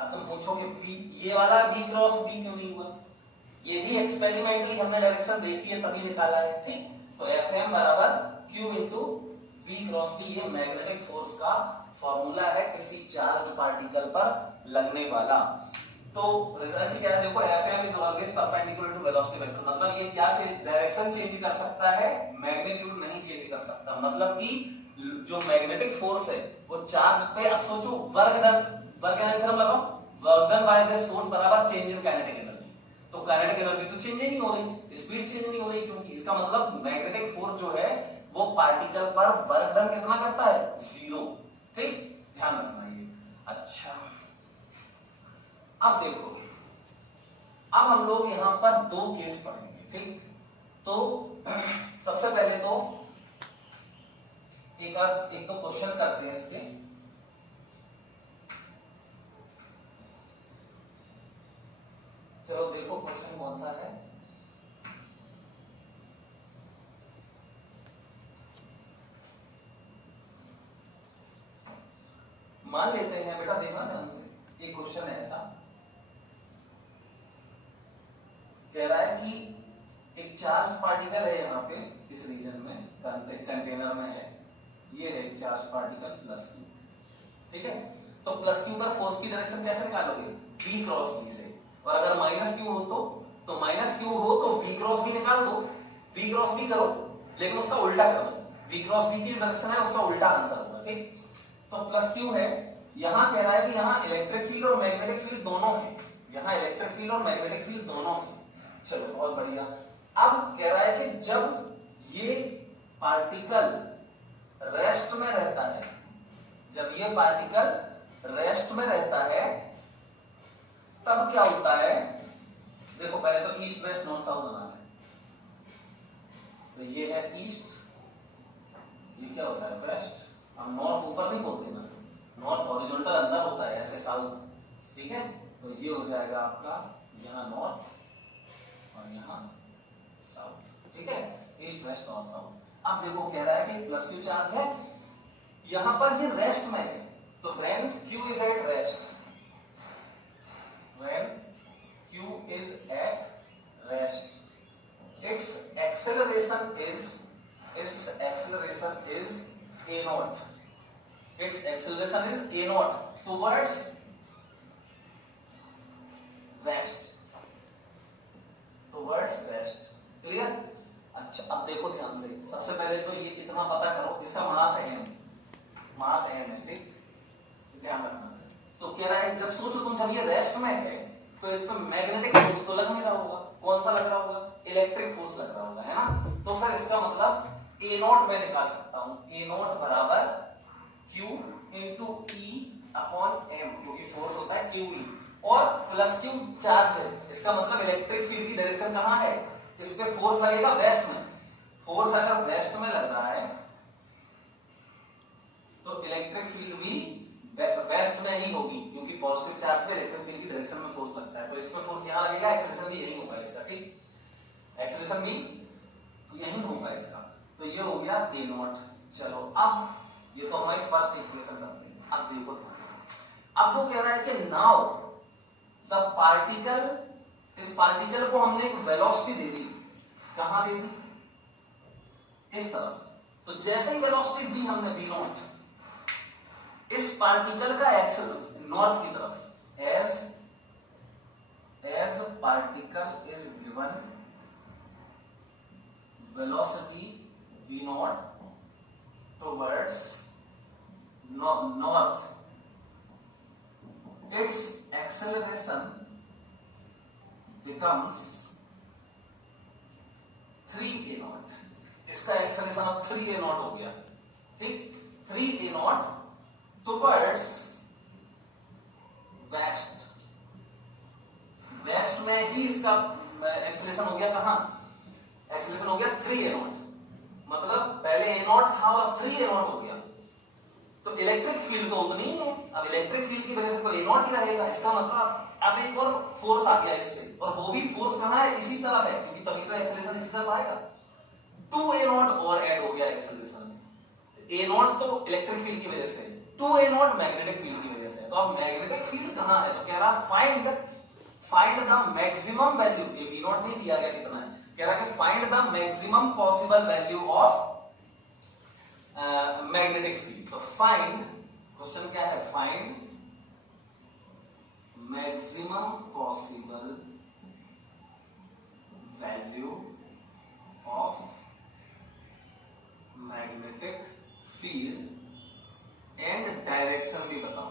अब तुम पूछोगे बी, ये वाला बी क्रॉस बी क्यों नहीं हुआ? ये भी एक्सपेरिमेंटली हमने डायरेक्शन देखी है तभी निकाला है, ठीक। तो Fm बराबर Q into V cross B, ये मैग्नेटिक फोर्स का फॉर्मूला है किसी चार्ज पार्टिकल पर लगने वाला। तो रिजल्ट क्या है देखो, Fm is always perpendicular to velocity vector, मतलब ये क्या डायरेक्शन चेंज कर सकता है, मैग्नीट्यूड नहीं चेंज कर सकता। मतलब कि जो मैग्नेटिक फोर्स है वो चार्ज पे, अब सोचो work done, work energy theorem लगाओ, work done by this force बराबर चेंज इन काइनेटिक एनर्जी। तो काइनेटिक एनर्जी तो चेंज ही नहीं हो रही, स्पीड चेंज नहीं हो रही, क्योंकि इसका मतलब मैग्नेटिक फोर्स जो है वो पार्टिकल पर वर्क डन कितना करता है, जीरो, ठीक, ध्यान रखना ये। अच्छा अब देखो, अब हम लोग यहां पर दो केस पढ़ेंगे, ठीक। तो सबसे पहले तो एक तो क्वेश्चन करते हैं इसके। चलो देखो क्वेश्चन कौन सा है। मान लेते हैं बेटा, देखना ध्यान से, एक क्वेश्चन है ऐसा, कह रहा है कि एक चार्ज पार्टिकल है यहाँ पे इस रीजन में, कंटेनर में है, ये है चार्ज पार्टिकल प्लस क्यू, ठीक है। तो प्लस क्यू पर फोर्स की डायरेक्शन कैसे निकालोगे, V क्रॉस B से, और अगर माइनस क्यू हो तो माइनस क्यू हो तो V क्रॉस B निकाल दो, V क्रॉस B करो, लेकिन उसका उल्टा करो, V क्रॉस B की डायरेक्शन है, उसका उल्टा आंसर होगा, ठीक। तो प्लस क्यू है, यहां कह रहा है कि यहां इलेक्ट्रिक फील्ड और मैग्नेटिक फील्ड दोनों है, यहां इलेक्ट्रिक फील्ड और मैग्नेटिक फील्ड दोनों है। चलो बहुत बढ़िया। अब कह रहा है कि जब ये पार्टिकल रेस्ट में रहता है, जब ये पार्टिकल रेस्ट में रहता है तब क्या होता है, देखो पहले तो ईस्ट वेस्ट नॉर्थ साउथ बनाना है, तो ये है ईस्ट, ये क्या होता है वेस्ट, अब नॉर्थ ऊपर नहीं बोलते ना, नॉर्थ हॉरिजॉन्टल अंदर होता है ऐसे साउथ, ठीक है। तो ये हो जाएगा आपका यहाँ नॉर्थ और यहाँ साउथ, ठीक है, ईस्ट वेस्ट नॉर्थ साउथ। अब देखो कह रहा है कि प्लस क्यू चार्ज है, यहां पर ये रेस्ट में है, तो when Q is at rest, when Q is at rest, it's acceleration is a naught, its acceleration is a naught towards west, clear. अच्छा अब देखो ध्यान से, सबसे पहले तो ये इतना पता करो, इसका मास है, ठीक, ध्यान रखना। तो कह रहा है जब सोचो तुम, जब ये रेस्ट में है तो इस पर मैग्नेटिक फोर्स तो लग नहीं रहा होगा, कौन सा लग रहा होगा, इलेक्ट्रिक फोर्स लग रहा होगा, है ना। तो फिर इसका मतलब ए नॉट मैं निकाल सकता हूं, ए नॉट बराबर Q into E upon M, क्योंकि फोर्स होता है QE, और प्लस क्यू चार्ज है, इसका मतलब इलेक्ट्रिक फील्ड की डायरेक्शन कहां है, इस पे फोर्स लगेगा वेस्ट में, फोर्स अगर वेस्ट में लग रहा है तो इलेक्ट्रिक फील्ड भी वेस्ट में ही होगी, क्योंकि पॉजिटिव चार्ज पे इलेक्ट्रिक फील्ड की डायरेक्शन में फोर्स लगता है, तो इसमें फोर्स यहां लगेगा, एक्सेलरेशन भी यही होगा इसका, ठीक, एक्सेलरेशन भी यही होगा इसका। तो ये हो गया ए नॉट। चलो अब ये तो हमारी फर्स्ट इक्वेशन बनती है। अब देखो, अब वो कह रहा है कि नाउ द पार्टिकल, इस पार्टिकल को हमने एक वेलोसिटी दे दी, कहां दे दी, इस तरफ, तो जैसे ही वेलोसिटी दी हमने v नॉट, इस पार्टिकल का एक्सल नॉर्थ की तरफ, as particle is given velocity v naught towards north, its acceleration becomes 3a naught, इसका एक्सेलरेशन अब 3a naught हो गया, ठीक, 3a naught towards west, waste में ही इसका एक्सेलरेशन हो गया, कहां एक्सेलरेशन हो गया 3a naught, मतलब पहले a naught था और अब 3a naught हो गया, तो इलेक्ट्रिक फील्ड तो उतनी ही है, अब इलेक्ट्रिक फील्ड की वजह से तो a naught ही रहेगा, इसका मतलब अब एक और फोर्स आ गया इस पे, और वो भी फोर्स कहां है, इसी तरफ है, क्योंकि तभी तो एक्सेलरेशन इसी तरफ आएगा, 2a naught और ऐड हो गया एक्सेलरेशन, a naught तो इलेक्ट्रिक फील्ड की वजह से, 2a naught मैग्नेटिक फील्ड की वजह से, तो अब मैग्नेटिक फील्ड कहां है, तो कह रहा फाइंड द मैक्सिमम वैल्यू, ये v नॉट नहीं दिया गया कितना है, कह रहा कि find the maximum possible value of magnetic field. तो फाइंड, क्वेश्चन क्या है, find maximum possible value of magnetic field and direction भी बताओ,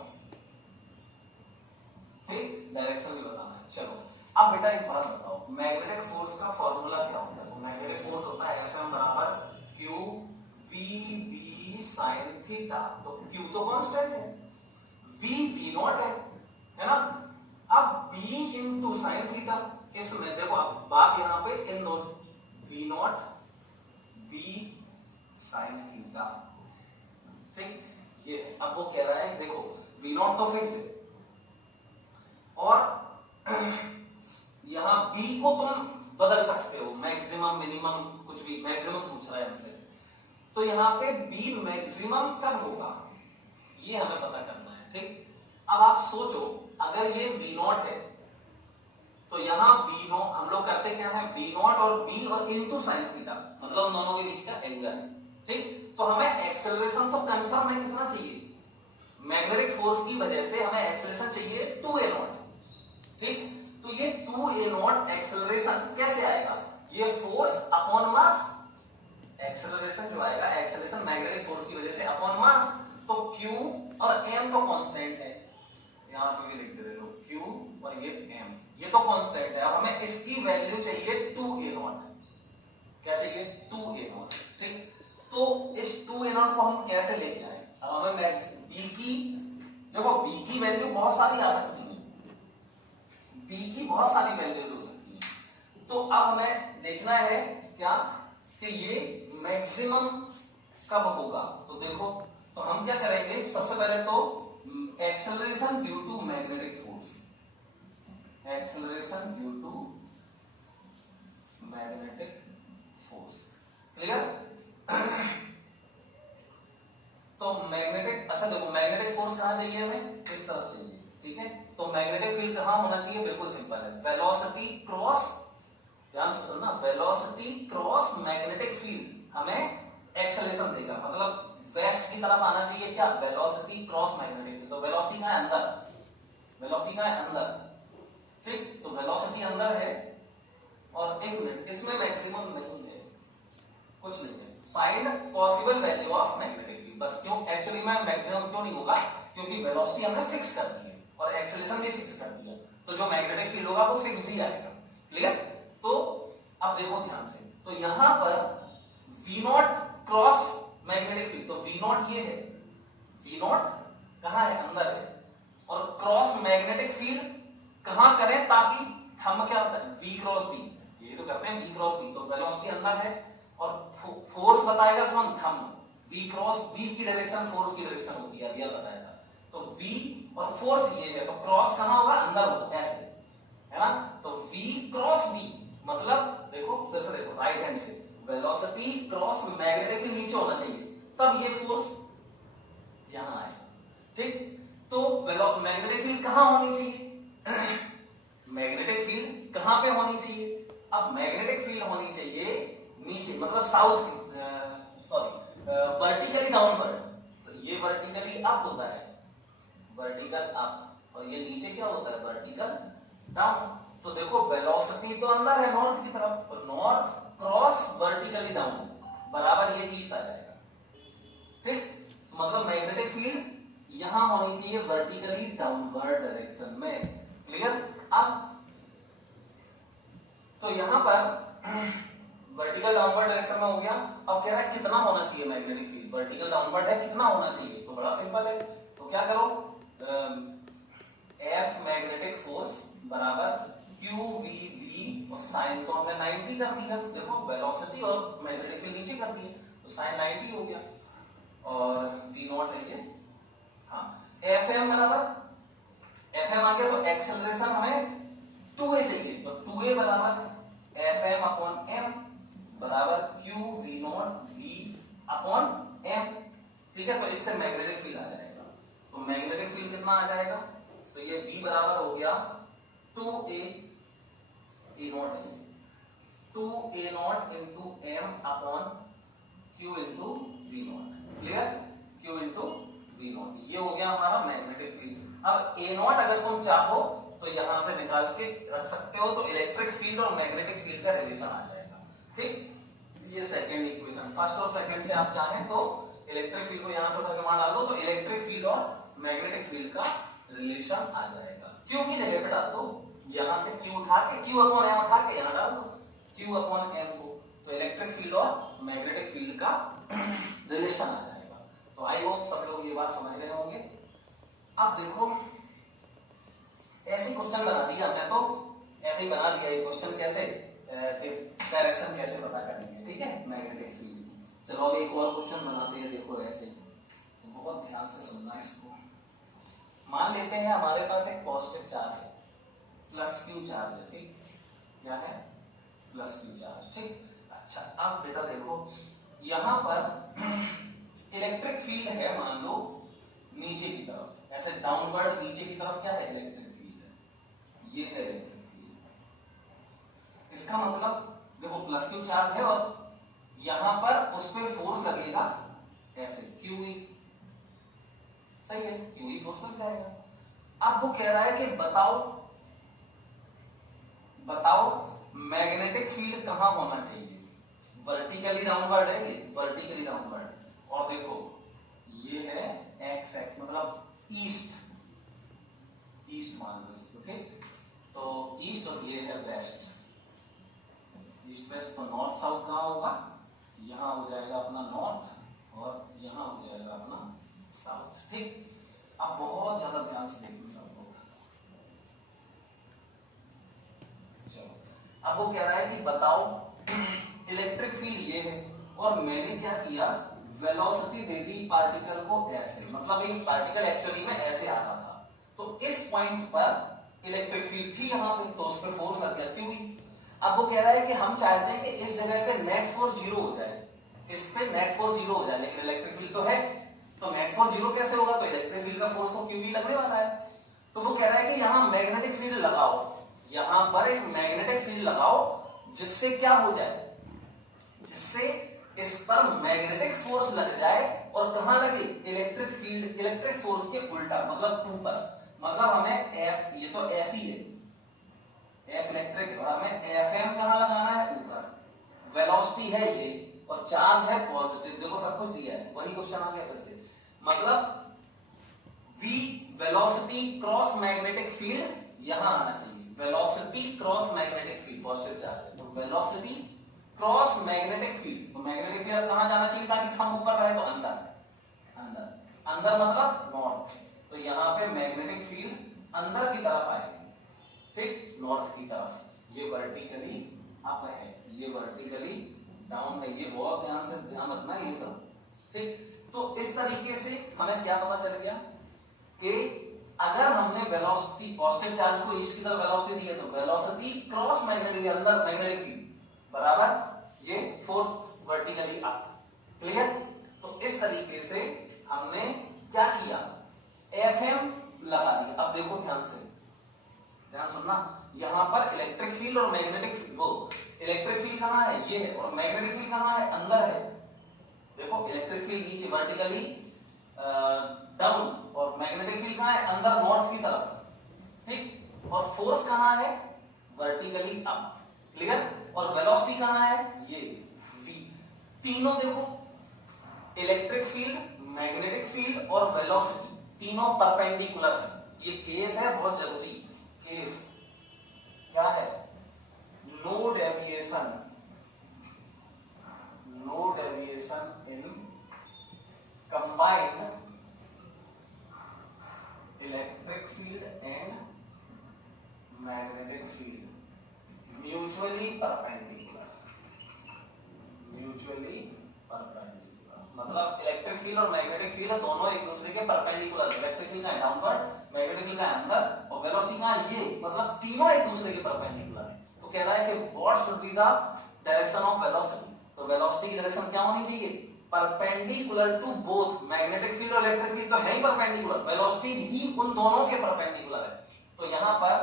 ठीक, डायरेक्शन भी बताना है। चलो अब बेटा एक बात बताओ, मैग्नेटिक फोर्स का फॉर्मूला क्या होता है, तो मैग्नेटिक फोर्स होता है Fm बराबर Q V B sin theta, तो Q तो कांस्टेंट है, V नॉट है ना, अब B इंटू साइन थीटा, इसमें देखो अब बात यहाँ पे इन दो V not B sin theta, ठीक, ये अब वो कह रहा है देखो V नॉट तो फिक्स्ड है और यहां B को तुम बदल सकते हो, मैक्सिमम मिनिमम कुछ भी, मैक्सिमम पूछ रहा है हमसे, तो यहां पे B मैक्सिमम कब होगा ये हमें पता करना है, ठीक। अब आप सोचो अगर ये V नॉट है तो यहां V नॉट हम लोग करते क्या है, V नॉट और B और इनटू साइन थीटा, मतलब दोनों के बीच का एंगल, ठीक। तो हमें एक्सेलरेशन तो कंफर्म है कितना चाहिए, मैग्नेटिक फोर्स की वजह से हमें एक्सेलरेशन चाहिए 2a नॉट, ठीक। तो ये 2a नॉट एक्सेलरेशन कैसे आएगा, ये फोर्स अपॉन मास, एक्सेलरेशन जो आएगा, एक्सेलरेशन मैग्नेटिक फोर्स की वजह से अपॉन मास, तो q और m तो कांस्टेंट है, यहां पे भी लिख दे दो q और ये m, ये तो कांस्टेंट है। अब हमें इसकी वैल्यू चाहिए 2a नॉट, क्या चाहिए 2a नॉट, ठीक। तो इस 2a नॉट को हम कैसे लेके आए, अब हमें b की, देखो b की वैल्यू बहुत सारी आ सकती है, b की बहुत सारी वैल्यूज हो सकती है, तो अब हमें देखना है क्या कि ये मैक्सिमम कब होगा, तो देखो तो हम क्या करेंगे, सबसे पहले तो acceleration due to magnetic force, acceleration due to magnetic force, clear. तो मैग्नेटिक, अच्छा देखो मैग्नेटिक फोर्स कहां चाहिए हमें, इस तरफ चाहिए, ठीक है। तो मैग्नेटिक फील्ड कहां होना चाहिए, बिल्कुल सिंपल है, वेलोसिटी क्रॉस, ध्यान से सुनना, वेलोसिटी क्रॉस मैग्नेटिक फील्ड हमें एक्सेलरेशन देगा, मतलब वेस्ट की तरफ आना चाहिए क्या, वेलोसिटी क्रॉस मैग्नेटिक फील्ड, तो वेलोसिटी कहां है अंदर, वेलोसिटी कहां है अंदर, ठीक। तो वेलोसिटी अंदर है और एक मिनट इसमें मैक्सिमम नहीं है, कुछ नहीं है, find possible value of magnetic field, बस क्यों, एक्चुअली में मैक्सिमम क्यों नहीं होगा, क्योंकि वेलोसिटी हमने फिक्स कर दी है और एक्सेलरेशन भी फिक्स कर दिया, तो जो मैग्नेटिक फील्ड होगा वो फिक्स्ड ही आएगा, क्लियर। तो अब देखो ध्यान से, तो यहां पर V not cross magnetic field, तो V नॉट ये है, V नॉट कहां है, अंदर है, और क्रॉस मैग्नेटिक फील्ड कहां करें ताकि हम क्या होता है V क्रॉस B, ये तो करते हैं V क्रॉस B, तो वेलोसिटी अंदर है और फोर्स बताएगा कौन, थंब, V क्रॉस B की डायरेक्शन फोर्स की डायरेक्शन होती है, अभी बताया था, तो V और फोर्स ये है, तो क्रॉस कहां होगा, अंदर होगा, ऐसे है ना, तो V क्रॉस B मतलब देखो फिर से देखो राइट हैंड से, वेलोसिटी क्रॉस मैग्नेटिक के नीचे होना चाहिए, तब ये फोर्स यहां आएगा, ठीक। तो मैग्नेटिक फील्ड कहां होनी चाहिए, मैग्नेटिक फील्ड कहां पे होनी चाहिए, अब मैग्नेटिक फील्ड होनी चाहिए नीचे, मतलब साउथ, सॉरी वर्टिकली डाउनवर्ड, तो ये वर्टिकली अप होता है, वर्टिकल अप, और ये नीचे क्या होता है, वर्टिकल डाउन। तो देखो वेलोसिटी तो अंदर है नॉर्थ की तरफ, तो नॉर्थ क्रॉस वर्टिकली डाउन बराबर ये ईस्ट आ जाएगा, ठीक। मतलब मैग्नेटिक फील्ड यहां होनी चाहिए वर्टिकली डाउनवर्ड डायरेक्शन में, क्लियर। अब तो यहां पर वर्टिकल डाउनवर्ड डायरेक्शन में हो गया, अब कह रहा है कितना होना चाहिए मैग्नेटिक फील्ड, वर्टिकल डाउनवर्ड है कितना होना चाहिए, तो बड़ा सिंपल है, तो क्या करो, F मैग्नेटिक फोर्स बराबर QVB, और साइन तो हमने 90 कर दिया, देखो वेलोसिटी और मैग्नेटिक फील्ड नीचे कर दिए, तो साइन 90 हो गया, और V नॉट है ये, हाँ, Fm बराबर, Fm आ गया, तो एक्सेलरेशन हमें 2a चाहिए, तो 2a बराबर Fm अपॉन m बराबर QV not V upon m, ठीक है। तो इससे मैग्नेटिक फील्ड आ जाएगा, तो मैग्नेटिक फील्ड कितना आ जाएगा, तो ये B बराबर हो गया 2A नॉट है 2A not into M upon Q into V not. Clear, Q into V not, ये हो गया हमारा मैग्नेटिक फील्ड। अब A नॉट अगर तुम चाहो तो यहां से निकाल के रख सकते हो, तो इलेक्ट्रिक फील्ड और मैग्नेटिक फील्ड का रिलेशन आ जाएगा। ठीक, ये सेकंड इक्वेशन। फर्स्ट और सेकंड से आप चाहें तो इलेक्ट्रिक फील्ड को यहां से उधर मान डाल दो, तो इलेक्ट्रिक फील्ड और मैग्नेटिक फील्ड का रिलेशन आ जाएगा। क्यू की जगह पे डाल दो, यहां से Q उठा के Q अपॉन M उठा के यहां डाल दो Q अपॉन M को, तो इलेक्ट्रिक फील्ड और मैग्नेटिक फील्ड का रिलेशन आ जाएगा। तो आई होप सब लोग ये बात समझ रहे होंगे। अब देखो ऐसे क्वेश्चन बना दिया हमने, तो ऐसे ही बना दिया ये क्वेश्चन, कैसे डायरेक्शन कैसे पता करेंगे। ठीक है, मैग्नेटिक फील्ड। चलो अब एक और क्वेश्चन बनाते हैं। देखो ऐसे, तो बहुत ध्यान से सुनना इसको। मान लेते हैं हमारे पास एक पॉजिटिव चार्ज है, प्लस Q चार्ज है। ठीक, क्या है, प्लस Q चार्ज। ठीक, अच्छा अब बेटा देखो यहां पर इलेक्ट्रिक फील्ड है, मान लो नीचे की तरफ, ऐसे डाउनवर्ड नीचे की तरफ क्या है, इलेक्ट्रिक फील्ड है, ये है इलेक्ट्रिक फील्ड। इसका मतलब देखो प्लस Q चार्ज है और यहां पर उस पर फोर्स लगेगा ऐसे QE, सही है, QE फोर्स लग जाएगा। अब वो कह रहा है कि बताओ मैग्नेटिक फील्ड कहां होना चाहिए, वर्टिकली डाउनवर्ड है ये, वर्टिकली डाउनवर्ड, और देखो ये है एक्स एक्स मतलब ईस्ट मान लो इसको। ठीक, तो ईस्ट और ये है वेस्ट, ईस्ट वेस्ट। तो नॉर्थ साउथ कहां होगा, यहां हो जाएगा अपना नॉर्थ और यहां हो जाएगा अपना साउथ। ठीक, अब बहुत ज्यादा ध्यान से देखिए सब लोग। चलो अब वो कह रहा है कि बताओ इलेक्ट्रिक फील्ड ये है और मैंने क्या किया, वेलोसिटी दे दी पार्टिकल को ऐसे, मतलब ये पार्टिकल एक्चुअली में ऐसे आता था, तो इस पॉइंट पर इलेक्ट्रिक फील्ड थी यहां पे, तो उस पर फोर्स लग गया क्यों। अब वो कह रहा है कि हम चाहते हैं कि इस जगह पे नेट फोर्स जीरो हो जाए, इस पे नेट फोर्स जीरो हो जाए, लेकिन इलेक्ट्रिक फील्ड तो है, तो नेट फोर्स जीरो कैसे होगा, तो इलेक्ट्रिक फील्ड का फोर्स तो क्यू लगने वाला है। तो वो कह रहा है कि यहां मैग्नेटिक फील्ड लगाओ, यहां पर एक मैग्नेटिक फील्ड लगाओ, जिससे क्या हो जाए, जिससे इस पर मैग्नेटिक फोर्स लग जाए, और कहां लगे, इलेक्ट्रिक फील्ड, इलेक्ट्रिक फोर्स के उल्टा, मतलब ऊपर, मतलब हमें एफ, ये तो एफ ही है, एफ इलेक्ट्रिक, और हमें एफ एम कहां लगाना है, ऊपर। वेलोसिटी है ये और चार्ज है पॉजिटिव, देखो सब कुछ दिया है, वही क्वेश्चन आ गया फिर से, मतलब v velocity cross magnetic field यहां आना चाहिए, velocity cross magnetic field, positive charge है, तो वेलोसिटी क्रॉस मैग्नेटिक फील्ड, तो मैग्नेटिक फील्ड कहां जाना चाहिए ताकि थंब ऊपर रहे, तो अंदर, अंदर, अंदर मतलब नॉर्थ, तो यहां पे मैग्नेटिक फील्ड अंदर की तरफ आएगी, ठीक, नॉर्थ की तरफ, ये वर्टिकली अप है, ये वर्टिकली डाउन है, ये बहुत ध्यान रखना ये सब, ठीक। तो इस तरीके से हमें क्या पता चल गया कि अगर हमने वेलोसिटी, पॉजिटिव चार्ज को ईस्ट की तरफ वेलोसिटी दी है, तो वेलोसिटी क्रॉस मैग्नेटिक, अंदर मैग्नेटिक फील्ड बराबर ये फोर्स वर्टिकली अप, क्लियर। तो इस तरीके से हमने क्या किया, एफएम लगा दिया। अब देखो ध्यान से, ध्यान सुनना, यहां पर इलेक्ट्रिक फील्ड और मैग्नेटिक फील्ड, वो इलेक्ट्रिक फील्ड कहां है, ये है, और मैग्नेटिक फील्ड कहां है, अंदर है। देखो इलेक्ट्रिक फील्ड नीचे वर्टिकली डाउन, और मैग्नेटिक फील्ड कहां है, अंदर नॉर्थ की तरफ, ठीक, और फोर्स कहां है, वर्टिकली अप, क्लियर। और वेलोसिटी कहां है, ये v, तीनों देखो, इलेक्ट्रिक फील्ड, मैग्नेटिक फील्ड और वेलोसिटी तीनों परपेंडिकुलर है। ये केस है बहुत जरूरी, केस क्या है, no deviation, no deviation in combined electric field and magnetic field, mutually perpendicular, mutually perpendicular, मतलब इलेक्ट्रिक फील्ड और मैग्नेटिक फील्ड दोनों एक दूसरे के परपेंडिकुलर, इलेक्ट्रिक फील्ड का डाउनवर्ड, मैग्नेटिक फील्ड का अंदर, और वेलोसिटी का ये, मतलब तीनों एक दूसरे के परपेंडिकुलर है। तो कह रहा है कि what should be the direction of velocity, तो वेलोसिटी की डायरेक्शन क्या होनी चाहिए, perpendicular to both magnetic field और इलेक्ट्रिक फील्ड तो है ही परपेंडिकुलर, वेलोसिटी भी उन दोनों के परपेंडिकुलर है। तो यहां पर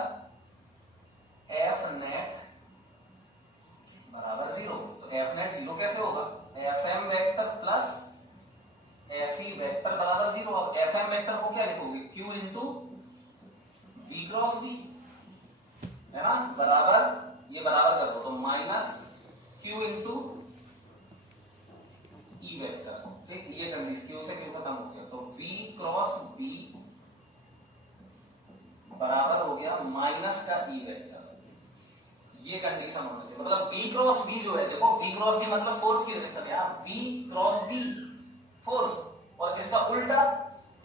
एफ नेट बराबर 0। तो एफ नेट 0 कैसे होगा? F M vector plus F E vector बराबर 0। अब एफ एम वेक्टर को क्या लिखोगे? Q into V cross B, है ना, बराबर ये बराबर कर दो तो minus Q into E vector. ठीक, ये कंडीशन क्यू से क्यू खत्म हो गया तो वी क्रॉस बी बराबर हो गया माइनस का ई वेक्टर। ये कंडीशन होना चाहिए, मतलब v क्रॉस b जो है, देखो v क्रॉस b मतलब फोर्स की डायरेक्शन है, v क्रॉस b फोर्स और इसका उल्टा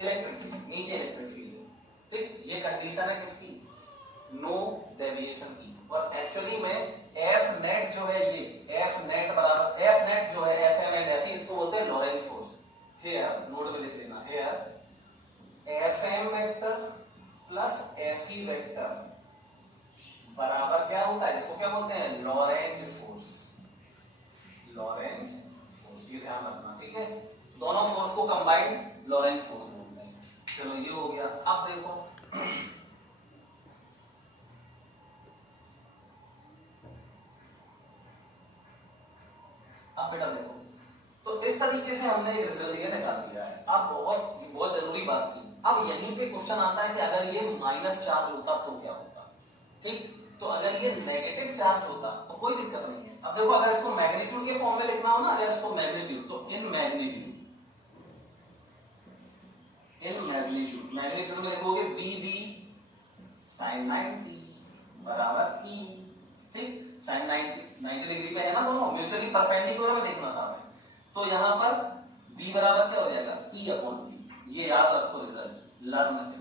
इलेक्ट्रिक फील्ड, नीचे इलेक्ट्रिक फील्ड है। ठीक, ये कंडीशन है किसकी? नो डेविएशन की। और एक्चुअली में एफ नेट जो है, ये एफ नेट बराबर एफ नेट जो है F M and F E, इसको बोलते हैं लॉरेंज फोर्स। हियर नोट में लिख लेना, here F M vector plus F E vector बराबर क्या होता है? इसको क्या बोलते हैं? Lorentz force. लॉरेंज फोर्स, ये ध्यान रखना, ठीक है। दोनों फोर्स को कंबाइंड लॉरेंज फोर्स बोलते हैं। चलो ये हो गया। अब देखो अब बेटा देखो, तो इस तरीके से हमने एक रिजल्ट ये निकाल दिया है। अब बहुत जरूरी बात थी, अब यहीं पे क्वेश्चन आता है कि अगर ये माइनस चार्ज होता तो क्या होता। ठीक, तो अगर ये नेगेटिव चार्ज होता तो कोई दिक्कत नहीं है। अब देखो, अगर इसको मैग्नीट्यूड के फॉर्म में लिखना हो ना, अगर इसको मैग्नीट्यूड, तो इन मैग्नीट्यूड में लिखोगे वी वी साइन 90 बराबर ई। ठीक, साइन 90 डिग्री पे है ना, दोनों म्यूचुअली परपेंडिकुलर में देखना था हमें। तो यहां पर v बराबर क्या हो जाएगा? E upon V. ये याद रखो, रिजल्ट लर्न,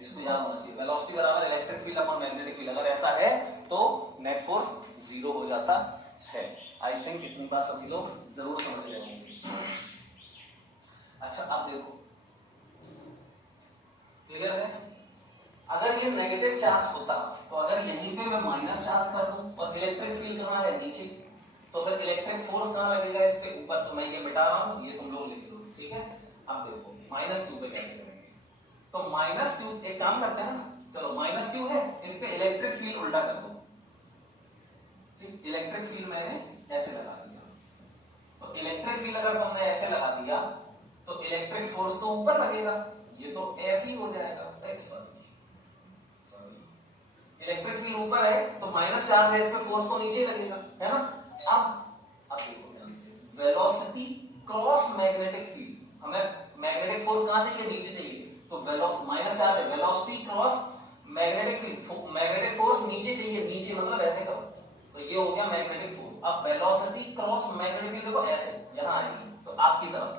इसको याद होना चाहिए। वेलोसिटी बराबर electric field upon magnetic field, अगर ऐसा है तो नेट फोर्स 0 हो जाता है। आई थिंक इतनी बात सभी लोग जरूर समझ रहे होंगे। अच्छा, अब देखो, क्लियर है? अगर ये नेगेटिव चार्ज होता तो अगर यहीं पे मैं माइनस चार्ज कर दूं और इलेक्ट्रिक फील्ड कहां है? नीचे, तो फिर इलेक्ट्रिक फोर्स कहां लगेगा? इसके ऊपर। तो मैं ये मिटा रहा हूं, ये तुम लोग लिख दो, ठीक है। अब देखो माइनस क्यू पे कैसे करेंगे? तो माइनस क्यू, एक काम करते हैं ना, चलो माइनस क्यू है, इस पे इलेक्ट्रिक फील्ड उल्टा कर दो। ठीक, इलेक्ट्रिक फील्ड मैंने ऐसे लगा दिया, तो इलेक्ट्रिक फील्ड अगर तुमने ऐसे लगा दिया तो इलेक्ट्रिक फोर्स तो ऊपर लगेगा, ये तो एफ ही हो जाएगा। सॉरी, इलेक्ट्रिक फील्ड ऊपर है तो माइनस चार्ज है, इस पे फोर्स तो नीचे लगेगा, है ना। अब देखो ध्यान से, वेलोसिटी क्रॉस मैग्नेटिक फील्ड, हमें मैग्नेटिक फोर्स कहां चाहिए? नीचे चाहिए, तो माइनस चार्ज है, velocity cross magnetic field, magnetic force नीचे चाहिए, नीचे मतलब ऐसे करो, तो ये हो गया मैग्नेटिक फोर्स। अब वेलोसिटी क्रॉस मैग्नेटिक फील्ड देखो ऐसे यहां आएगी तो आपकी तरफ,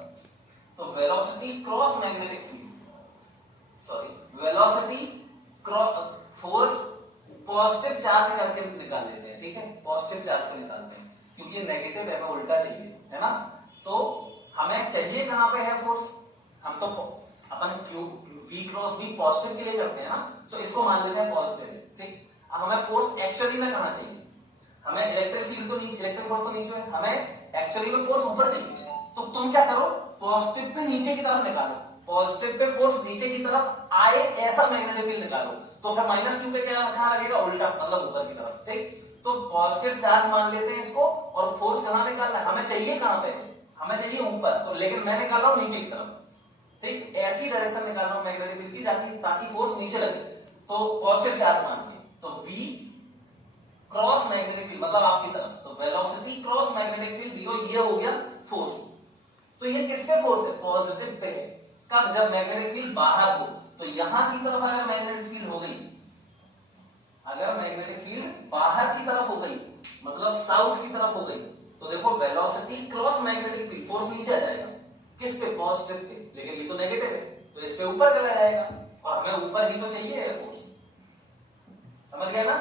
तो velocity cross magnetic field, sorry velocity cross force positive charge करके निकाल लेते हैं, ठीक है, पॉजिटिव चार्ज को निकालते हैं क्योंकि ये नेगेटिव है, हमें उल्टा चाहिए, है ना। तो हमें चाहिए कहां पे है फोर्स? हम तो अपन Q v cross b positive के लिए करते हैं ना, तो इसको मान लेते हैं पॉजिटिव है। ठीक, अब हमें फोर्स एक्चुअली में कहां चाहिए? हमें इलेक्ट्रिक फील्ड तो नीचे, इलेक्ट्रिक फोर्स तो नीचे है, हमें एक्चुअली में फोर्स ऊपर चाहिए। तो तुम क्या करो, पॉजिटिव पे नीचे की तरफ निकालो, पॉजिटिव पे फोर्स नीचे की तरफ आए ऐसा मैग्नेटिक फील्ड निकालो, तो फिर माइनस क्यू पे क्या कहां लगेगा? उल्टा, मतलब ऊपर की तरफ। ठीक, तो पॉजिटिव चार्ज मान लेते हैं इसको, और फोर्स कहां निकालना है? हमें चाहिए कहां पे? हमें चाहिए ऊपर, तो लेकिन मैं निकाल रहा हूं नीचे की तरफ। ठीक, ऐसी डायरेक्शन निकाल रहा हूं मैग्नेटिक फील्ड की जाती ताकि फोर्स नीचे लगे, तो पॉजिटिव चार्ज मान के, तो v क्रॉस मैग्नेटिक फील्ड मतलब आपकी तरफ, तो वेलोसिटी क्रॉस मैग्नेटिक फील्ड दियो, ये हो गया फोर्स। तो ये किस पे फोर्स है? Positive pay. कब? जब मैग्नेटिक फील्ड बाहर हो, तो यहां की तरफ अगर मैग्नेटिक फील्ड हो गई, अगर मैग्नेटिक फील्ड बाहर की तरफ हो गई मतलब साउथ की तरफ हो गई, तो देखो velocity cross magnetic field, force नीचे आ जाएगा, किस पे? पॉजिटिव पे, लेकिन ये तो नेगेटिव है तो इस पे ऊपर चला जाएगा, और हमें ऊपर ही तो चाहिए फोर्स, समझ गए ना।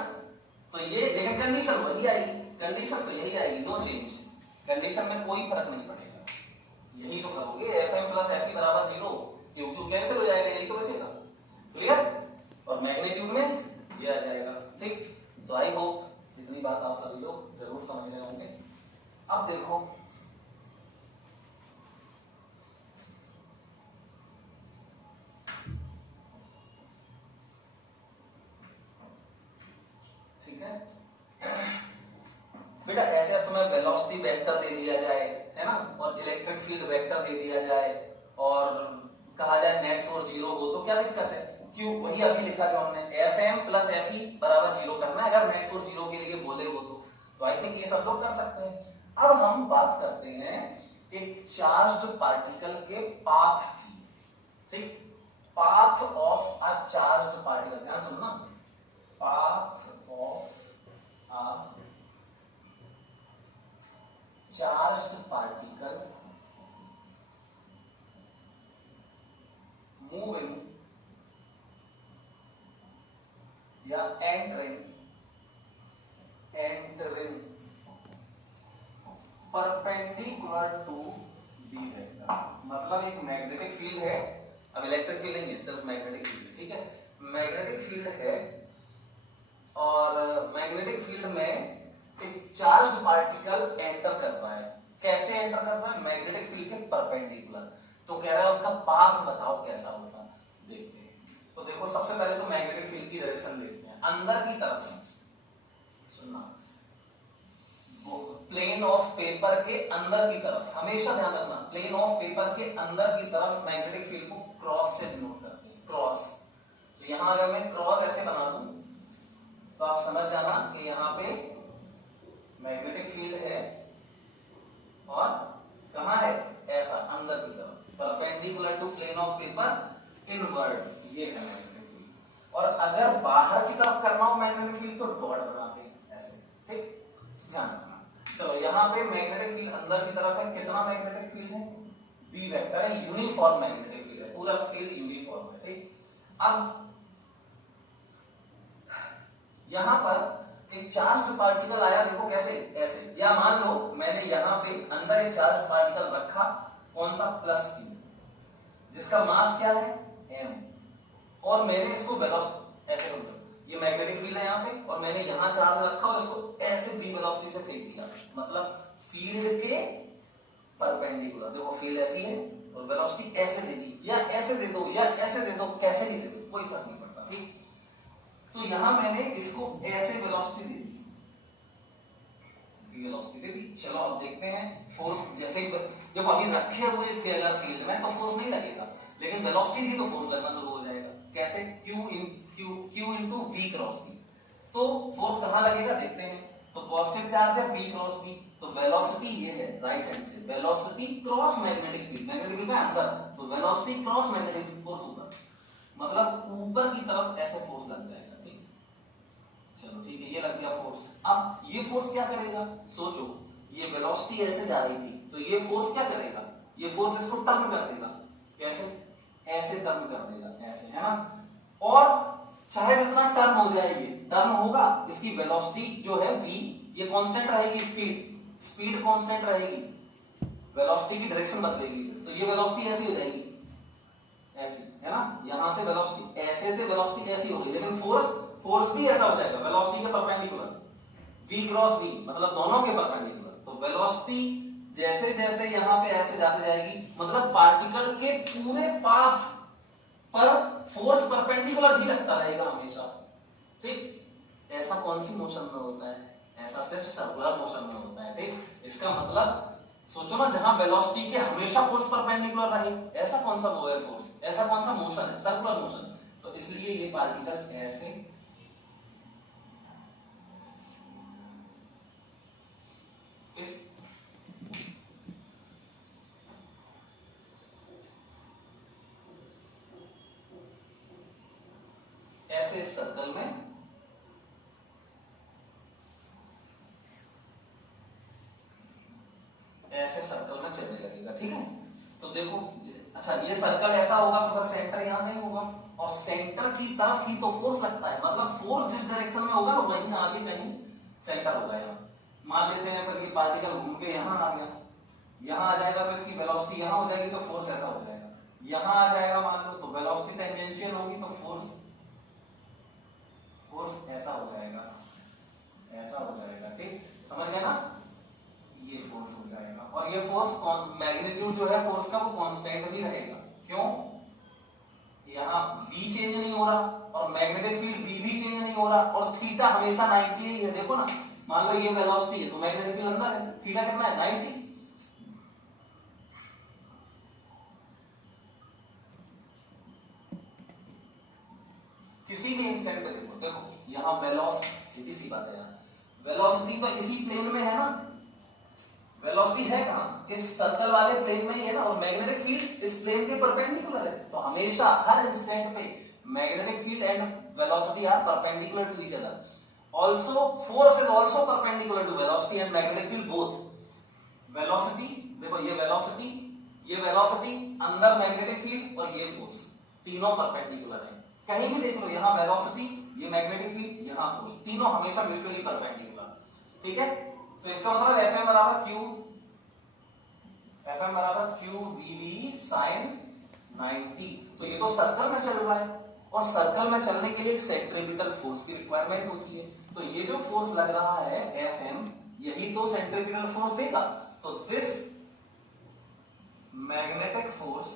तो ये लेकिन कंडीशन वही आएगी, कंडीशन तो यही आएगी, नो चेंज, कंडीशन में कोई फर्क नहीं पड़ेगा, यही तो करोगे, F M plus F E बराबर 0, क्यू क्यू कैंसिल हो जाएगा, यही तो बचेगा, क्लियर। और मैग्नीट्यूड में ये आ जाएगा। ठीक, तो आई होप इतनी बात आप सभी लोग जरूर समझ क्या दिक्कत है, क्यों वही अभी लिखा जो हमने Fm प्लस Fe बराबर 0 करना है, अगर नेट फोर्स 0 के लिए बोले हो तो आई थिंक ये सब लोग कर सकते हैं। अब हम बात करते हैं एक चार्ज्ड पार्टिकल के पाथ की, ठीक, path of a charged particle, ध्यान सुनना, path of a charged particle moving या entering perpendicular to B vector. मतलब एक मैग्नेटिक फील्ड है, अब इलेक्ट्रिक फील्ड नहीं है, सिर्फ मैग्नेटिक फील्ड, ठीक है, मैग्नेटिक फील्ड है और मैग्नेटिक फील्ड में एक चार्ज्ड पार्टिकल एंटर कर रहा है। कैसे एंटर कर रहा है, मैग्नेटिक फील्ड के परपेंडिकुलर। तो कह रहा है उसका पाथ बताओ कैसा होगा, देखते हैं। तो देखो सबसे पहले तो मैग्नेटिक फील्ड की डायरेक्शन देखते हैं, अंदर की तरफ सुनना, प्लेन ऑफ पेपर के अंदर की तरफ, हमेशा ध्यान रखना, प्लेन ऑफ पेपर के अंदर की तरफ मैग्नेटिक फील्ड को क्रॉस से डिनोट करते हैं, क्रॉस। तो यहां अगर मैं क्रॉस ऐसे बना दूं तो आप समझ जाना कि यहां पे मैग्नेटिक फील्ड है और कहां है, ऐसा अंदर की तरफ, perpendicular to plane of paper inward, ये है मैग्नेटिक फील्ड। और अगर बाहर की तरफ करना हो मैग्नेटिक फील्ड तो डॉट बनाते हैं ऐसे, ठीक, ध्यान रखना। चलो यहाँ पे मैग्नेटिक फील्ड अंदर की तरफ है, कितना मैग्नेटिक फील्ड है, बी वेक्टर है, यूनिफॉर्म मैग्नेटिक फील्ड है, पूरा फील्ड यूनिफॉर्म है, ठीक। अब यहां पर एक चार्ज पार्टिकल आया, देखो कैसे, ऐसे, या मान लो मैंने यहां पे अंदर एक चार्ज पार्टिकल रखा, कौन सा, प्लस Q, जिसका मास क्या है, m, और मैंने इसको वेलोसिटी ऐसे समझो, ये मैग्नेटिक फील्ड है यहाँ पे और मैंने यहाँ चार्ज रखा और इसको ऐसे v वेलोसिटी से फेंक दिया, मतलब फील्ड के परपेंडिकुलर। देखो फील्ड ऐसी है और वेलोसिटी ऐसे दे दी, या ऐसे दे दो या ऐसे दे दो, कैसे भी दे दो कोई फर्क नहीं पड़ता, ठीक। तो यहां मैंने इसको ऐसे वेलोसिटी दे दी, वेलोसिटी दे दी। चलो अब देखते हैं फोर्स, जैसे ही देखो अभी रखे हुए थे अगर फील्ड में तो फोर्स नहीं लगेगा, लेकिन वेलोसिटी दी तो फोर्स लगना शुरू हो जाएगा। कैसे, Q into V cross V। तो फोर्स कहां लगेगा देखते हैं। तो पॉजिटिव चार्ज है V क्रॉस V, तो वेलोसिटी ये है राइट हैंड से, velocity cross magnetic field, magnetic field का अंदर, तो वेलोसिटी क्रॉस मैग्नेटिक फोर्स ऊपर, मतलब ऊपर की तरफ ऐसे फोर्स लग जाएगा, ठीक। चलो ठीक है, ये लग गया फोर्स। अब ये फोर्स क्या करेगा, सोचो, ये वेलोसिटी ऐसे जा रही थी, तो ये फोर्स क्या करेगा, ये फोर्स इसको टर्न कर देगा, कैसे, ऐसे टर्न कर देगा, ऐसे, है ना। और चाहे जितना टर्न हो जाएगी, टर्न होगा, इसकी वेलोसिटी जो है v, ये कांस्टेंट रहेगी, स्पीड कांस्टेंट रहेगी, वेलोसिटी की डायरेक्शन बदलेगी, तो ये वेलोसिटी ऐसी हो जाएगी, ऐसी, है ना। यहां से वेलोसिटी ऐसे से वेलोसिटी ऐसी होगी, लेकिन फोर्स भी ऐसा हो जाएगा, वेलोसिटी के परपेंडिकुलर, v क्रॉस v, मतलब दोनों के परपेंडिकुलर। तो वेलोसिटी जैसे जैसे यहां पे ऐसे जाती जाएगी, मतलब पार्टिकल के पूरे पाथ पर फोर्स परपेंडिकुलर ही लगता रहेगा हमेशा, ठीक। ऐसा कौन सी मोशन में होता है, ऐसा सिर्फ सर्कुलर मोशन में होता है, ठीक। इसका मतलब सोचो ना, जहां वेलोसिटी के हमेशा फोर्स परपेंडिकुलर रहे, ऐसा कौन सा वो है फोर्स, ऐसा कौन सा मोशन है, सर्कुलर मोशन। तो इसलिए ये पार्टिकल ऐसे ऐसे सर्कल में ऐसे सर्कल में चलने लगेगा, ठीक है। तो देखो, अच्छा ये सर्कल ऐसा होगा तो सेंटर यहां नहीं होगा, और सेंटर की तरफ ही तो फोर्स लगता है, मतलब फोर्स जिस डायरेक्शन में होगा ना वहीं आगे कहीं सेंटर होगा। यहाँ मान लेते हैं फिर ये पार्टिकल घूम के यहाँ आ गया, यहाँ आ जाएगा तो इसकी वेलोसिटी यहाँ हो जाएगी, तो फोर्स ऐसा हो जाएगा। यहाँ आ जाएगा मान लो, तो वेलोसिटी टेंजेंशियल होगी, तो फोर्स ऐसा हो जाएगा, ऐसा हो जाएगा, ठीक, समझ गए ना। ये फोर्स हो जाएगा, और ये फोर्स मैग्नीट्यूड जो है फोर्स का वो कांस्टेंट भी रहेगा। क्यों, यहाँ v चेंज नहीं हो रहा और मैग्नेटिक फील्ड v भी चेंज नहीं हो रहा, और थीटा हमेशा 90 ही है। देखो ना, मान लो ये वेलोसिटी है तो मैग्नेटिक फील्ड अंदर है, थीटा कितना है, 90। सी बात है यार, वेलोसिटी तो इसी प्लेन में है ना, वेलोसिटी है कहां, इस सर्कल वाले प्लेन में ही है ना, और मैग्नेटिक फील्ड इस प्लेन के परपेंडिकुलर है, तो हमेशा हर इंस्टेंट पे magnetic field and velocity are perpendicular to each other. Also force is also perpendicular to velocity and magnetic field both. Velocity देखो, ये वेलोसिटी अंदर मैग्नेटिक फील्ड और ये फोर्स, तीनों परपेंडिकुलर है। कहीं भी देख लो, यहाँ वेलोसिटी, ये मैग्नेटिक फील्ड, यहाँ फोर्स, तीनों हमेशा म्यूचुअली परपेंडिकुलर। ठीक है, तो इसका मतलब Fm बराबर Q VV sin 90। तो ये तो सर्कल में चल रहा है, और सर्कल में चलने के लिए एक सेंट्रीपिटल फोर्स की रिक्वायरमेंट होती है, तो ये जो फोर्स लग रहा है Fm, यही तो सेंट्रीपिटल फोर्स देगा। तो this magnetic force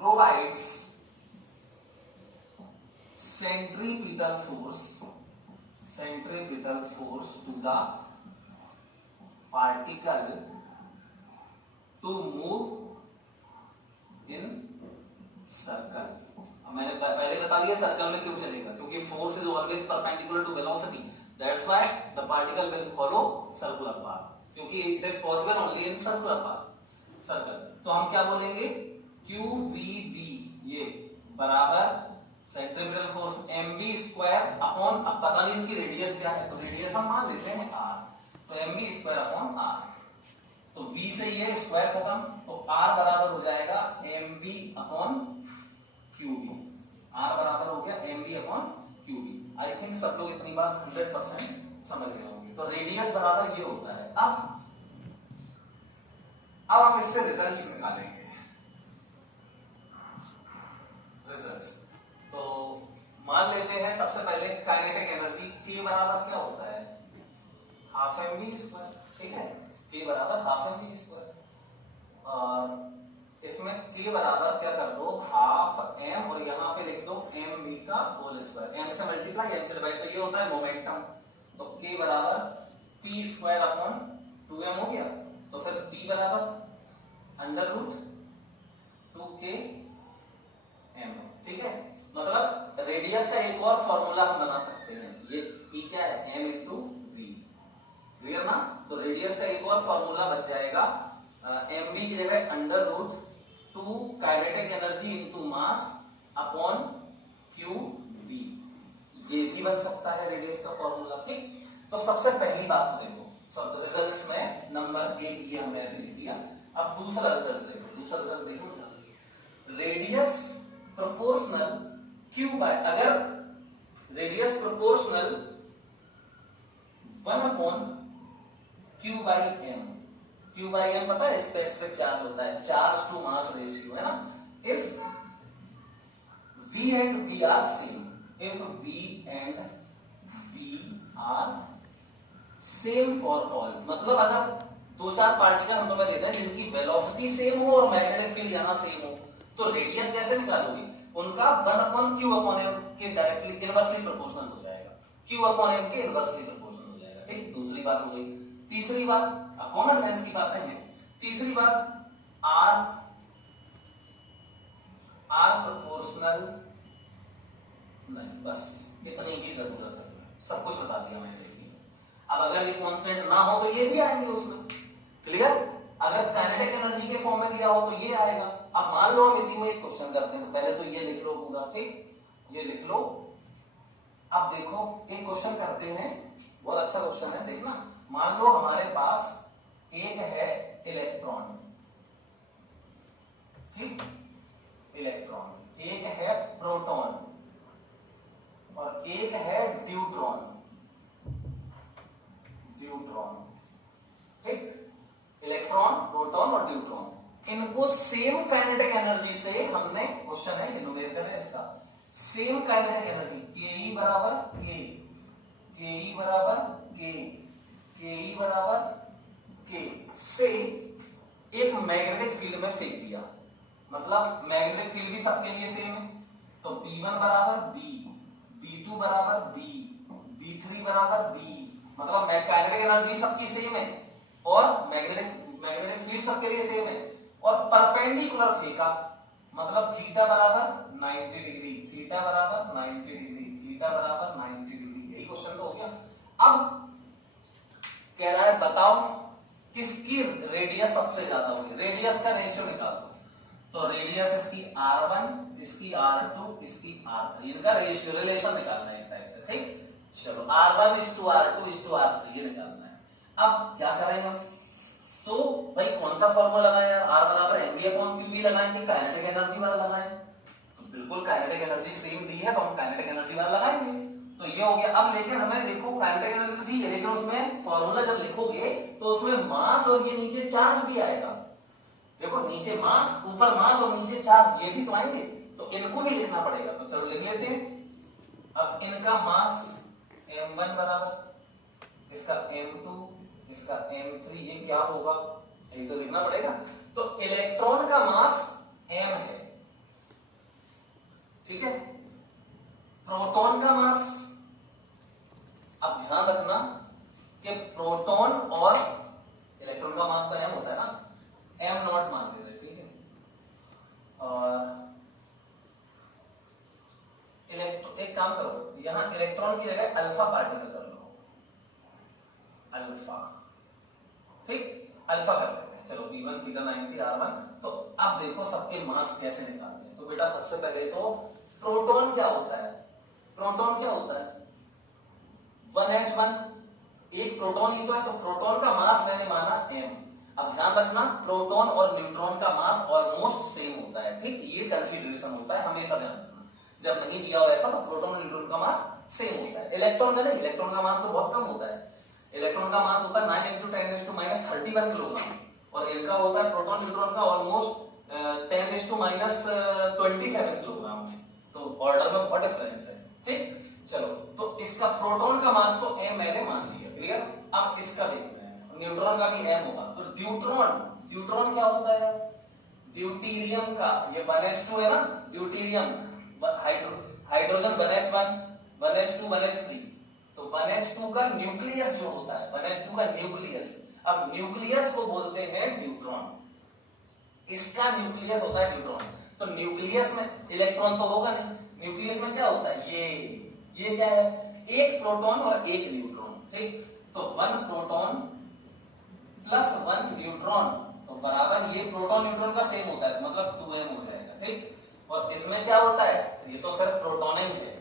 provides centripetal force to the particle to move in circle। मैंने पहले बता दिया सर्कल में क्यों चलेगा, क्योंकि force is always perpendicular to velocity, that's why the particle will follow circular path, क्योंकि it is possible only in circular path, circle. तो हम क्या बोलेंगे, QVB ये बराबर centripetal force mv square upon, अब पता नहीं इसकी रेडियस क्या है, तो रेडियस हम मान लेते हैं r, तो mv स्क्वायर अपॉन r, तो v से ये स्क्वायर खत्म, तो r बराबर हो जाएगा mv अपॉन qv, r बराबर हो गया mv upon qv। I think सब लोग इतनी बात 100% समझ गए होंगे। तो रेडियस बराबर ये होता है। अब हम इससे रिजल्ट्स निकालेंगे, रिजल्ट्स। तो मान लेते हैं सबसे पहले काइनेटिक एनर्जी K बराबर क्या होता है, हाफ mv स्क्वायर। ठीक है, K बराबर हाफ mv स्क्वायर, और इसमें K बराबर क्या कर दो, हाफ m, और यहाँ पे लिख दो mv का होल स्क्वायर, m से मल्टीप्लाई m से डिवाइड, तो ये होता है मोमेंटम। तो K बराबर p स्क्वायर अपॉन 2m हो गया, तो फिर p बराबर अंडर रूट 2k m। ठीक है, मतलब रेडियस का एक और फॉर्मूला हम बना सकते हैं, ये p क्या है, m इंटू v, क्लियर ना। तो रेडियस का एक और फॉर्मूला बच जाएगा, mv की जगह under root 2 kinetic energy into mass upon qv, ये भी बन सकता है रेडियस का फॉर्मूला। ठीक, तो सबसे पहली बात तो देखो, सब रिजल्ट्स में नंबर 1 ये हमने ऐसे लिख दिया। अब दूसरा रिजल्ट देखो, रेडियस प्रोपोर्शनल q बाय, अगर radius proportional 1 upon q by m, q by m पता है स्पेसिफिक चार्ज होता है, चार्ज टू मास रेशियो, है ना। If v and b are same, if v and b are same for all, मतलब अगर दो चार पार्टिकल हम तुम्हें देते हैं जिनकी वेलोसिटी सेम हो और मैग्नेटिक फील्ड यहां सेम हो, तो रेडियस कैसे निकालोगे, उनका 1 अपॉन q अपॉन m के डायरेक्टली इनवर्सली प्रोपोर्शनल हो जाएगा, q अपॉन m के इनवर्सली प्रोपोर्शनल हो जाएगा। ठीक, दूसरी बात हो गई। तीसरी बात, कॉमन सेंस की बातें हैं। तीसरी बात, r प्रोपोर्शनल नहीं, बस इतनी ही जरूरत है, सब कुछ बता दिया मैंने इसी। अब अगर ये कांस्टेंट ना हो तो ये भी आएंगे उसमें, क्लियर। अगर काइनेटिक एनर्जी के फॉर्म में दिया हो तो ये आएगा। अब मान लो हम इसी में एक क्वेश्चन करते हैं, तो पहले तो ये लिख लो पूरा, ठीक, ये लिख लो। अब देखो एक क्वेश्चन करते हैं, बहुत अच्छा क्वेश्चन है, देखना। मान लो हमारे पास एक है इलेक्ट्रॉन, ठीक, इलेक्ट्रॉन, एक है प्रोटॉन और एक है ड्यूट्रॉन, ठीक, इलेक्ट्रॉन, प्रोटॉन और ड्यूट्रॉन, इनको सेम काइनेटिक एनर्जी से हमने, क्वेश्चन है ये न्यूमेरिकल है इसका, सेम काइनेटिक एनर्जी ke बराबर k, ke बराबर k, ke बराबर k से एक मैग्नेटिक फील्ड में फेंक दिया, मतलब मैग्नेटिक फील्ड भी सबके लिए सेम है, तो B1 बराबर B, B2 बराबर B, B3 बराबर B, मतलब काइनेटिक एनर्जी सबकी सेम है और मैग्नेटिक फील्ड सबके लिए सेम है, और परपेंडिकुलर फेंका, मतलब थीटा बराबर 90 डिग्री, थीटा बराबर 90 डिग्री, थीटा थीटा बराबर 90 डिग्री। यही क्वेश्चन तो हो गया। अब कह रहा है बताओ किसकी रेडियस सबसे ज्यादा होगी, रेडियस का रेशियो निकालो। तो रेडियस इसकी r1, इसकी r2, इसकी r3, इनका रेशियो रिलेशन निकालना है एक टाइप से, ठीक। चलो r1:r2:r3 ये निकालना है। अब क्या करेंगे, तो भाई कौन सा फॉर्मूला लगाएं यार, r बराबर mv/qv लगाएंगे, काइनेटिक एनर्जी वाला लगाएं। तो बिल्कुल काइनेटिक एनर्जी सेम दी है तो हम काइनेटिक एनर्जी वाला लगाएंगे। तो ये हो गया। अब लेकिन हमें देखो काइनेटिक एनर्जी है, लेकिन उसमें फॉर्मूला जब लिखोगे तो उसमें मास और ये नीचे चार्ज भी आएगा। देखो नीचे मास, ऊपर मास और नीचे चार्ज, ये भी तो आएंगे, तो इनको भी लिखना पड़ेगा। तो चलो लिख लेते हैं। अब इनका मास m1 बराबर इसका m2, इसका m3, ये क्या होगा ये तो लिखना पड़ेगा। तो इलेक्ट्रॉन का मास m है, ठीक है। प्रोटॉन का मास, अब ध्यान रखना कि प्रोटॉन और इलेक्ट्रॉन का मास तो m होता है ना, m0 मान लेते, ठीक है। और एक काम करो, यहां इलेक्ट्रॉन की जगह अल्फा पार्टिकल कर लो, अल्फा, ठीक, अल्फा कर लेते हैं। चलो p1 थीटा 90 r1। तो अब देखो सबके मास कैसे निकालते हैं। तो बेटा सबसे पहले तो प्रोटॉन क्या होता है, प्रोटॉन क्या होता है 1h1, एक प्रोटॉन ही तो है, तो प्रोटॉन का मास मैंने माना m। अब ध्यान रखना प्रोटॉन और न्यूट्रॉन का मास ऑलमोस्ट सेम होता है, ठीक, ये कंसीडरेशन होता है हमेशा ध्यान रखना। जब नहीं दिया हो ऐसा तो प्रोटॉन और न्यूट्रॉन का मास सेम होता है। इलेक्ट्रॉन का नहीं, इलेक्ट्रॉन का मास तो बहुत कम होता है। इलेक्ट्रॉन का मास होता है 9 × 10⁻³ किलोग्राम, और इनका होता है प्रोटॉन न्यूट्रॉन का ऑलमोस्ट 10⁻27 किलोग्राम में। तो ऑर्डर में बहुत डिफरेंस है, ठीक। चलो तो इसका प्रोटॉन का मास तो m मैंने मान लिया, क्लियर। अब इसका देखते हैं, न्यूट्रॉन का भी m होगा। तो ड्यूट्रॉन, ड्यूट्रॉन क्या होता है, ड्यूटीरियम का, ये 1h2 है ना, deuterium, hydrogen 1h1, 1h2, 1h3। तो 1h2 का न्यूक्लियस जो होता है, 1h2 का न्यूक्लियस, अब न्यूक्लियस को बोलते हैं न्यूट्रॉन, इसका न्यूक्लियस होता है न्यूट्रॉन। तो न्यूक्लियस में इलेक्ट्रॉन तो होगा नहीं, न्यूक्लियस में क्या होता है, ये क्या है, एक प्रोटॉन और एक न्यूट्रॉन, ठीक। तो 1 प्रोटॉन प्लस 1 न्यूट्रॉन, तो बराबर, ये प्रोटॉन न्यूट्रॉन का सेम होता है, मतलब 2m हो जाएगा, ठीक। और इसमें क्या होता है, ये तो सिर्फ प्रोटॉन ही है।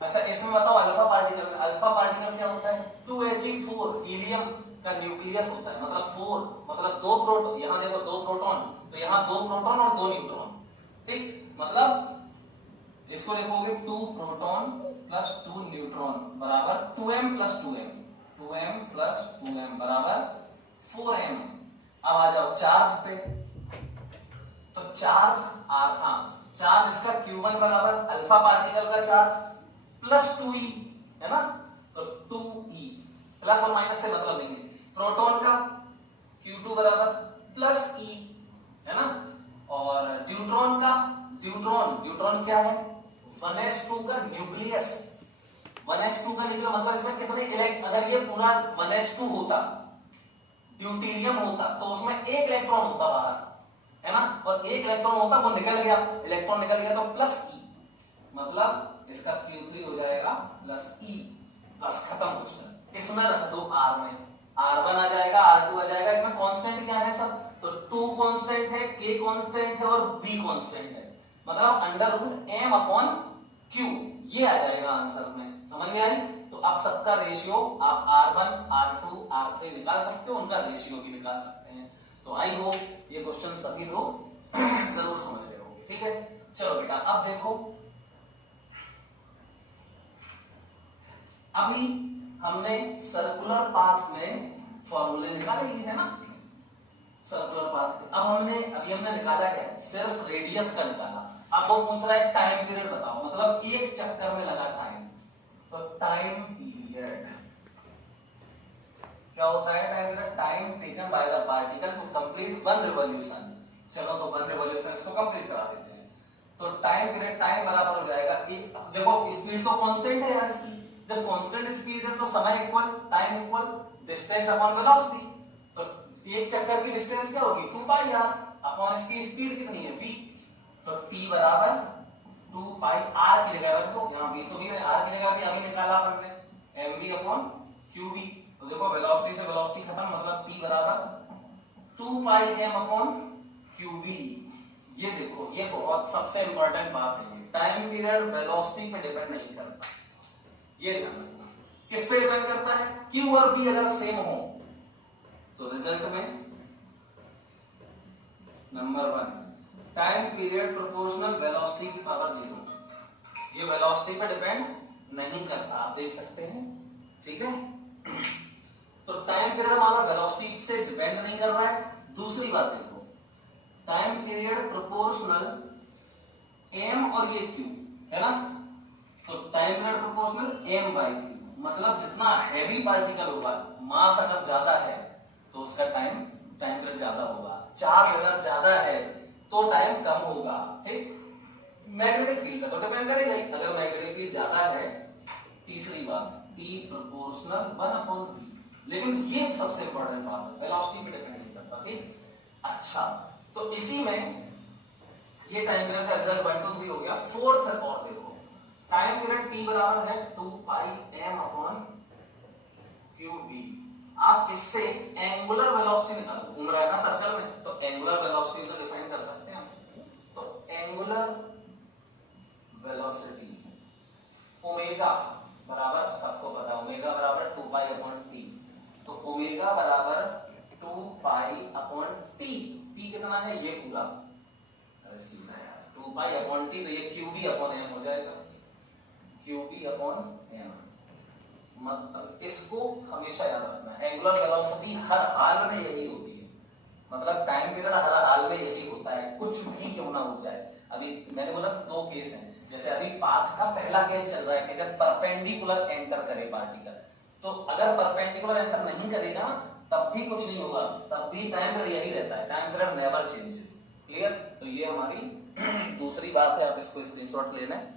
अच्छा इसमें बताओ अल्फा पार्टिकल, अल्फा पार्टिकल क्या होता है, 2He4, हीलियम का न्यूक्लियस होता है, मतलब 4, मतलब 2 प्रोटॉन, यहां देखो 2 प्रोटॉन, तो यहां 2 प्रोटॉन और 2 न्यूट्रॉन, ठीक। मतलब इसको लिखोगे 2 प्रोटॉन प्लस 2 न्यूट्रॉन बराबर 2m plus 2m, 2m plus 2m बराबर 4m। अब आ जाओ चार्ज पे, तो चार्ज चार्ज इसका Q1 बराबर अल्फा पार्टिकल का चार्ज प्लस 2e है ना, तो 2e, प्लस और माइनस से मतलब नहीं है। प्रोटॉन का Q2 बराबर प्लस e है ना, और न्यूट्रॉन का, न्यूट्रॉन क्या है 1h2 का न्यूक्लियस, 1h2 का न्यूक्लियस, मतलब इसमें कितने अगर ये पूरा 1h2 होता, ड्यूटीरियम होता, तो उसमें एक इलेक्ट्रॉन होता बाहर, है ना, और एक इलेक्ट्रॉन होता वो निकल गया, इलेक्ट्रॉन निकल गया तो प्लस e, मतलब इसका Q3 हो जाएगा प्लस e, बस खत्म क्वेश्चन। इसमें रख दो r में, r1 आ जाएगा, r2 आ जाएगा। इसमें कांस्टेंट क्या है सब, तो 2 कांस्टेंट है, k कांस्टेंट है और b कांस्टेंट है, मतलब √m/q, ये आ जाएगा आंसर में, समझ में आई। तो अब सबका रेशियो आप r1, r2, r3 निकाल सकते हो, उनका रेशियो भी निकाल सकते हैं। तो आई होप ये क्वेश्चन सभी लोग जरूर समझ रहे होंगे, ठीक है। चलो बेटा अब देखो, अभी हमने सर्कुलर पाथ में फॉर्मूले निकाले ही है ना, सर्कुलर पाथ। अब अभी हमने निकाला क्या, सिर्फ रेडियस का निकाला। अब वो पूछ रहा है टाइम पीरियड बताओ, मतलब एक चक्कर में लगा टाइम, तो टाइम पीरियड क्या होता है, time period, time taken by the particle to complete 1 revolution. चलो तो 1 रिवॉल्यूशन इसको कंप्लीट करा देते हैं। तो टाइम पीरियड, टाइम बराबर हो जाएगा, देखो स्पीड तो कांस्टेंट है यार इसकी, जब कांस्टेंट स्पीड है तो समय equal time equal distance upon velocity. तो एक चक्कर की डिस्टेंस क्या होगी 2πr अपॉन इसकी स्पीड कितनी है v, तो t बराबर 2 पाई आर की जगह रख दो, यहाँ v तो भी है, आर की जगह भी अभी निकाला अपन ने mv अपॉन qb। तो देखो वेलोसिटी से वेलोसिटी खत्म, मतलब p बराबर 2 पाई m अपॉन qb। ये देखो ये बहुत सबसे इंपॉर्टेंट बात है, टाइम पीरियड वेलोसिटी पे डिपेंड नहीं करता, ये ध्यान रखना। किस पे डिपेंड करता है? q और b अगर सेम हो तो रिजल्ट में number 1 time period proportional velocity की पावर 0, ये वेलोसिटी पे डिपेंड नहीं करता, आप देख सकते हैं, ठीक है। तो टाइम पीरियड हमारा वेलोसिटी से डिपेंड नहीं कर रहा है। दूसरी बात देखो, टाइम पीरियड प्रोपोर्शनल m और ये q है ना, तो time period proportional m by q, मतलब जितना हैवी पार्टिकल होगा, मास अगर ज्यादा है तो उसका टाइम पीरियड ज्यादा होगा, चार्ज अगर ज्यादा है तो टाइम कम होगा, ठीक। मैग्नेटिक फील्ड का तो डिपेंड करेगा ही, अगर मैग्नेटिक फील्ड ज्यादा है, तीसरी बात P प्रोपोर्शनल 1/v, लेकिन ये सबसे इंपॉर्टेंट बात है, वेलोसिटी पे डिपेंड नहीं करता, ठीक। अच्छा, तो इसी में ये टाइम पीरियड का रिजल्ट 1 2 3 हो गया। फोर्थ और देखो, टाइम पीरियड T बराबर है 2 पाई m अपॉन qb। आप इससे एंगुलर वेलोसिटी निकालो, घूम रहा है ना सर्कल में, तो एंगुलर वेलोसिटी तो डिफाइन कर सकते हैं हम। तो एंगुलर वेलोसिटी ओमेगा बराबर, सबको पता है ओमेगा बराबर 2 पाई अपॉन t, तो ओमेगा बराबर 2 पाई अपॉन t, t कितना है ये पूरा, अरे सीधा यार 2 पाई अपॉन t, तो ये qb अपॉन m हो जाएगा, qb अपॉन m। मतलब इसको हमेशा याद रखना, एंगुलर वेलोसिटी हर हाल में यही होती है, मतलब टाइम पीरियड हर हाल में यही होता है, कुछ भी क्यों ना हो जाए। अभी मैंने बोला दो केस हैं, जैसे अभी पाथ का पहला केस चल रहा है कि जब परपेंडिकुलर एंटर करे पार्टिकल, तो अगर परपेंडिकुलर एंटर नहीं करेगा तब भी कुछ नहीं होगा, तब भी टाइम पीरियड यही रहता है, time period never changes. Clear? तो ये हमारी दूसरी बात है, आप इसको स्क्रीनशॉट लेना है।